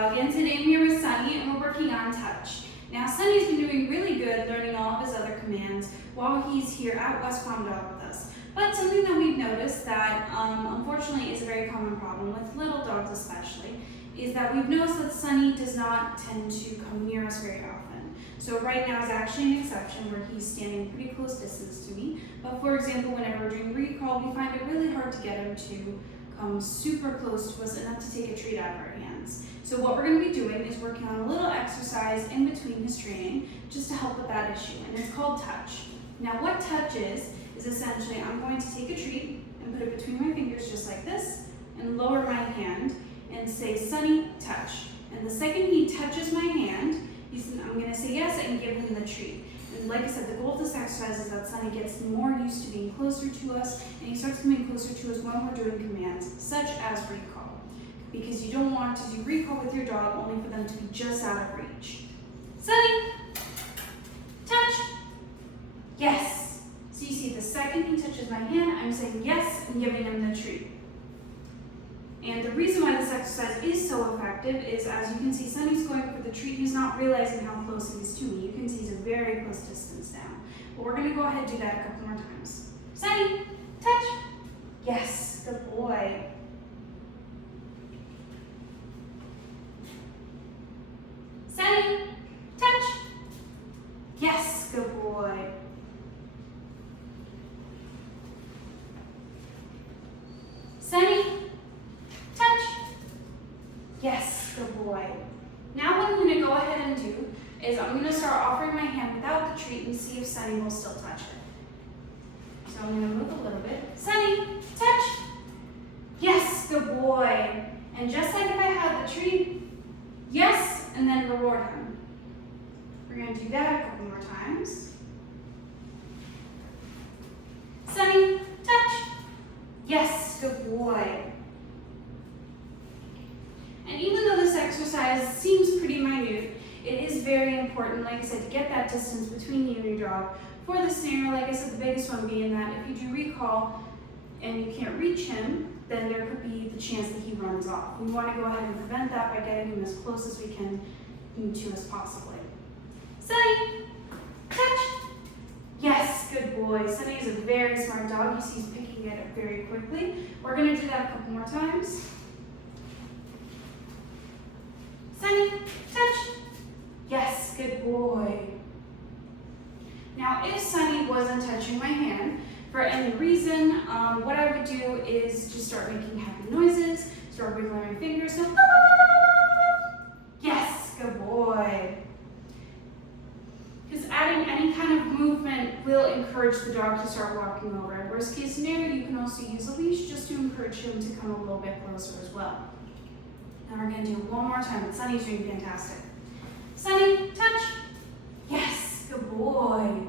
Dog, and today I'm here with Sunny and we're working on touch. Now Sunny's been doing really good learning all of his other commands while he's here at West Palm Dog with us. But something that we've noticed that unfortunately is a very common problem with little dogs especially is that we've noticed that Sunny does not tend to come near us very often. So right now is actually an exception where he's standing pretty close distance to me. But for example, whenever we're doing recall, we find it really hard to get him to come super close to us enough to take a treat out of our hands. So what we're going to be doing is working on a little exercise in between his training just to help with that issue, and it's called touch. Now what touch is essentially I'm going to take a treat and put it between my fingers just like this and lower my hand and say, Sunny, touch. And the second he touches my hand, I'm going to say yes and give him the treat. And like I said, the goal of this exercise is that Sunny gets more used to being closer to us, and he starts coming closer to us when we're doing commands, such as recall. Because you don't want to do recall with your dog only for them to be just out of reach. Sunny, touch. Yes. So you see, the second he touches my hand, I'm saying yes and giving him the treat. And the reason why this exercise is so effective is, as you can see, Sunny's going for the treat. He's not realizing how close he is to me. You can see he's a very close distance now. But we're going to go ahead and do that a couple more times. Sunny, touch. Yes, good boy. Sunny, touch. Yes, good boy. Sunny, touch. Yes, good boy. Now what I'm going to go ahead and do is I'm going to start offering my hand without the treat and see if Sunny will still touch it. So I'm going to move a little bit. Sunny, touch. Yes, good boy. And just like if I had the treat, yes, and then reward him. We're going to do that a couple more times. Sunny, touch. Yes, good boy. And even though this exercise seems pretty minute, it is very important, like I said, to get that distance between you and your dog. For the scenario, like I said, the biggest one being that if you do recall and you can't reach him, then there could be the chance that he runs off. We want to go ahead and prevent that by getting him as close as we can to us possibly. Sunny, touch. Yes, good boy. Sunny is a very smart dog. You see he's picking it up very quickly. We're going to do that a couple more times. Sunny, touch. Yes, good boy. Now, if Sunny wasn't touching my hand for any reason, what I would do is just start making happy noises, start wiggling my fingers. So, yes, good boy. Because adding any kind of movement will encourage the dog to start walking over. Worst case scenario, you can also use a leash just to encourage him to come a little bit closer as well. And we're going to do it one more time, and Sunny's doing fantastic. Sunny, touch. Yes, good boy.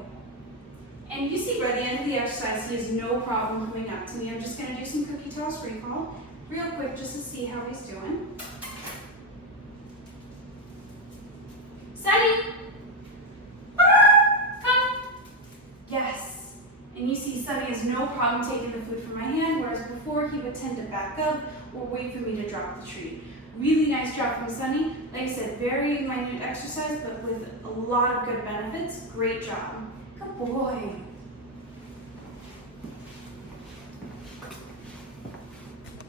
And you see by the end of the exercise, he has no problem coming up to me. I'm just going to do some cookie toss recall real quick just to see how he's doing. Sunny, come. Yes. And you see Sunny has no problem taking the food from my hand, whereas before he would tend to back up or wait for me to drop the treat. Really nice job from Sunny. Like I said, very minute exercise, but with a lot of good benefits. Great job. Good boy.